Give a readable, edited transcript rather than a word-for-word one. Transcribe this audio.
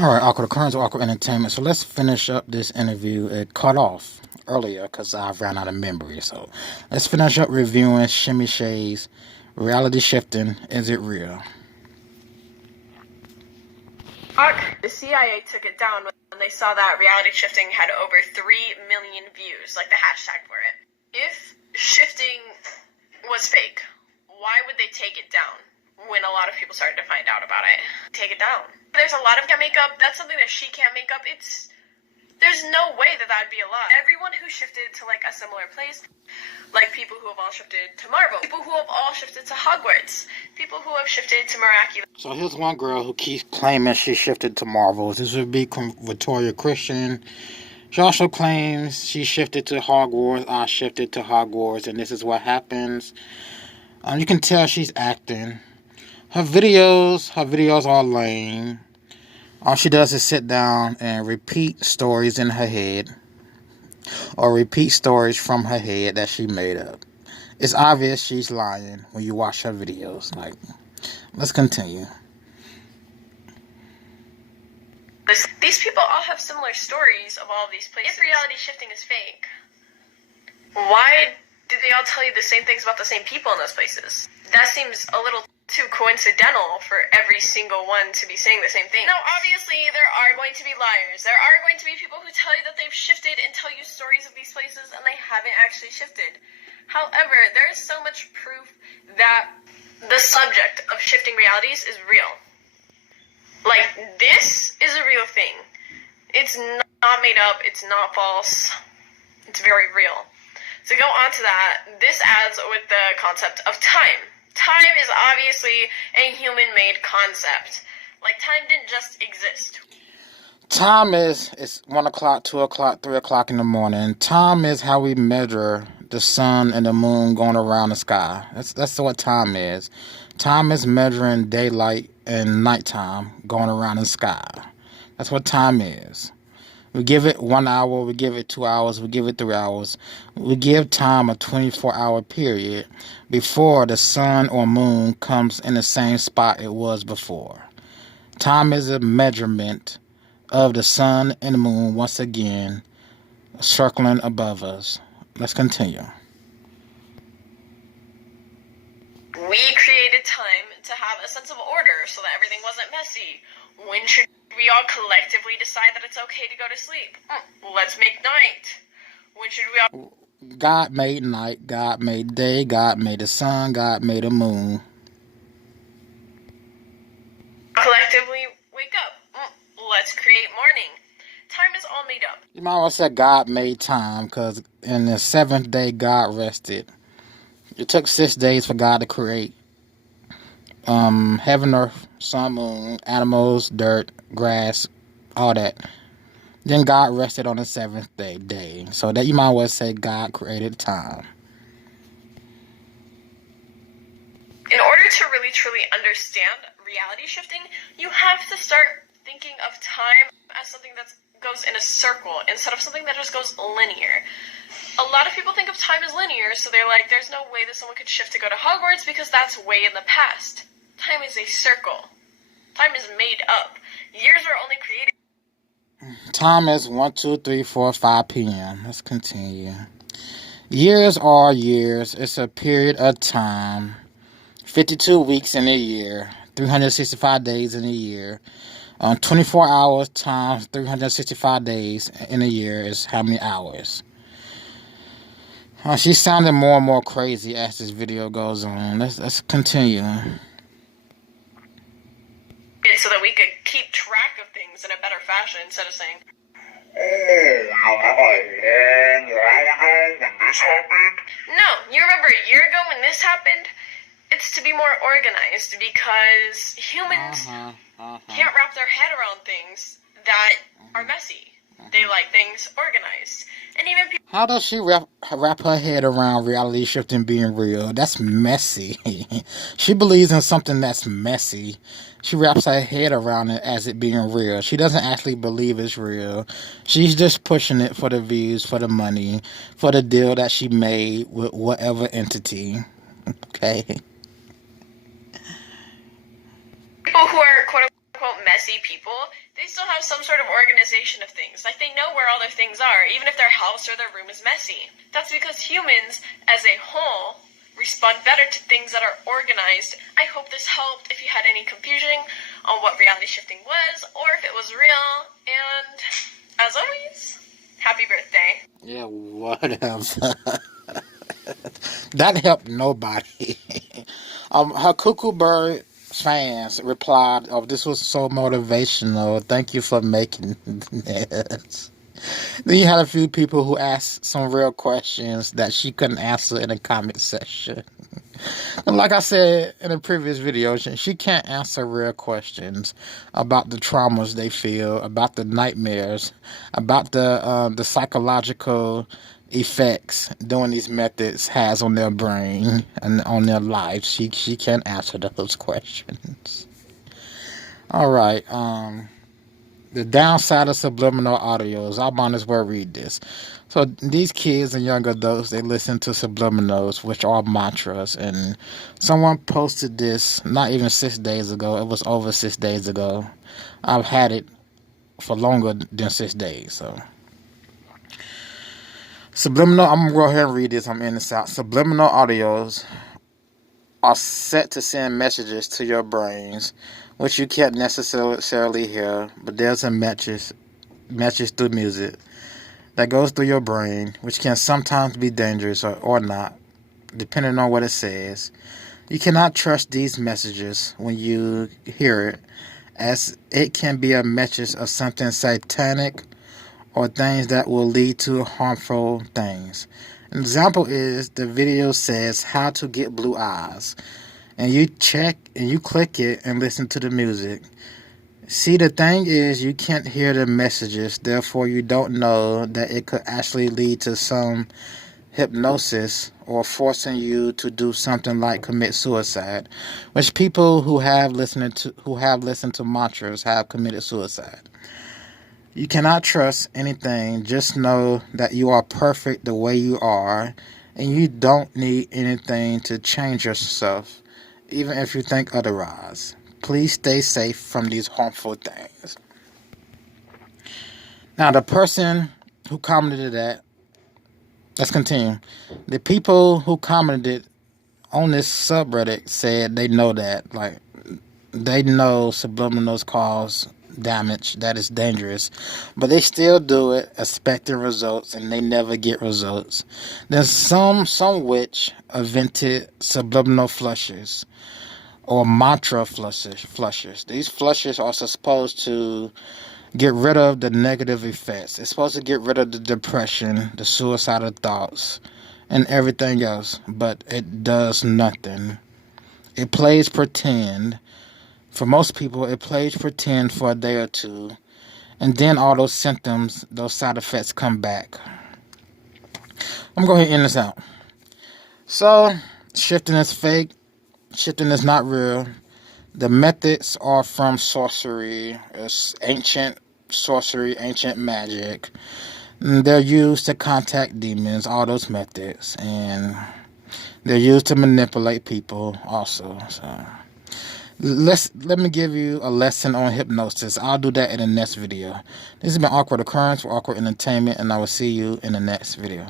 Alright, Awkward Occurrence, Awkward Entertainment. So let's finish up this interview. It cut off earlier because I ran out of memory. So let's finish up reviewing Shimmey Shay's Reality Shifting. Is it real? The CIA took it down when they saw that reality shifting had over 3 million views, like the hashtag for it. If shifting was fake, why would they take it down when a lot of people started to find out about it? Take it down. There's a lot of makeup. That's something that she can't make up. There's no way that that'd be a lie. Everyone who shifted to like a similar place, like people who have all shifted to Marvel, people who have all shifted to Hogwarts, people who have shifted to Miraculous. So here's one girl who keeps claiming she shifted to Marvel. This would be Victoria Christian. She also claims she shifted to Hogwarts. I shifted to Hogwarts, and this is what happens. You can tell she's acting. Her videos are lame. All she does is sit down and repeat stories in her head, or repeat stories from her head that she made up. It's obvious she's lying when you watch her videos. Like, let's continue. These people all have similar stories of all of these places. If reality shifting is fake, why did they all tell you the same things about the same people in those places? That seems a little too coincidental for every single one to be saying the same thing. Now, obviously, there are going to be liars. There are going to be people who tell you that they've shifted and tell you stories of these places and they haven't actually shifted. However, there is so much proof that the subject of shifting realities is real. Like, this is a real thing. It's not made up. It's not false. It's very real. To go on to that, this adds with the concept of time. Time is obviously a human-made concept. Like, time didn't just exist. Time it's 1 o'clock, 2 o'clock, 3 o'clock in the morning. Time is how we measure the sun and the moon going around the sky. That's what time is. Time is measuring daylight and nighttime going around the sky. That's what time is. We give it 1 hour, we give it 2 hours, we give it 3 hours. We give time a 24-hour period before the sun or moon comes in the same spot it was before. Time is a measurement of the sun and the moon once again circling above us. Let's continue. We created time to have a sense of order so that everything wasn't messy. When should we all collectively decide that it's okay to go to sleep? Let's make night. When should we all... God made night, God made day, God made the sun, God made the moon. Collectively wake up. Let's create morning. Time is all made up. You might well say God made time, because in the seventh day God rested. It took 6 days for God to create heaven, earth, sun, moon, animals, dirt, grass, all that. Then God rested on the seventh day. So that you might well say God created time. In order to really truly understand reality shifting, you have to start thinking of time as something that goes in a circle instead of something that just goes linear. A lot of people think of time as linear, so they're like, there's no way that someone could shift to go to Hogwarts because that's way in the past. Time is a circle. Time is made up. Years are only created. Time is 1, 2, 3, 4, 5 p.m. Let's continue. Years are years. It's a period of time. 52 weeks in a year. 365 days in a year. 24 hours times 365 days in a year is how many hours? She's sounding more and more crazy as this video goes on. Let's continue. So that we could keep track of things in a better fashion instead of saying, this happened? no, you remember a year ago when this happened? It's to be more organized because humans can't wrap their head around things that are messy. They like things organized. And even people... How does she wrap her head around reality shifting being real? That's messy. She believes in something that's messy. She wraps her head around it as it being real. She doesn't actually believe it's real. She's just pushing it for the views, for the money, for the deal that she made with whatever entity. Okay. People who are quote quote messy people, they still have some sort of organization of things. Like, they know where all their things are, even if their house or their room is messy. That's because humans, as a whole, respond better to things that are organized. I hope this helped if you had any confusion on what reality shifting was, or if it was real. And, as always, happy birthday. Yeah, whatever. That helped nobody. Her Cuckoo Bird fans replied, "Oh, this was so motivational. Thank you for making this." Then you had a few people who asked some real questions that she couldn't answer in the comment section. And like I said in a previous video, she can't answer real questions about the traumas they feel, about the nightmares, about the psychological effects doing these methods has on their brain and on their lives. She can't answer those questions. All right. The downside of subliminal audios. I might as well read this. So these kids and young adults, they listen to subliminals, which are mantras. And someone posted this not even 6 days ago. It was over 6 days ago. I've had it for longer than 6 days. So subliminal, I'm going to go ahead and read this. I'm in this out. Subliminal audios are set to send messages to your brains, which you can't necessarily hear, but there's a message through music that goes through your brain, which can sometimes be dangerous or not, depending on what it says. You cannot trust these messages when you hear it, as it can be a message of something satanic or things that will lead to harmful things. An example is the video says how to get blue eyes, and you check and you click it and listen to the music. See, the thing is, you can't hear the messages, therefore you don't know that it could actually lead to some hypnosis or forcing you to do something like commit suicide, which people who have listened to mantras have committed suicide. You cannot trust anything. Just know that you are perfect the way you are, and you don't need anything to change yourself, even if you think otherwise. Please stay safe from these harmful things. Now, the person who commented that, let's continue. The people who commented on this subreddit said they know that. Like, they know subliminals cause damage that is dangerous, but they still do it expecting results, and they never get results. Then some witch invented subliminal flushes or mantra flushes. These flushes are supposed to get rid of the negative effects. It's supposed to get rid of the depression, the suicidal thoughts, and everything else, but it does nothing. It plays pretend. For most people, it plays pretend for a day or two, and then all those symptoms, those side effects come back. I'm going to end this out. So, shifting is fake. Shifting is not real. The methods are from sorcery. It's ancient sorcery, ancient magic. And they're used to contact demons, all those methods. And they're used to manipulate people also. So let me give you a lesson on hypnosis. I'll do that in the next video. This has been Awkward Occurrence for Awkward Entertainment, and I will see you in the next video.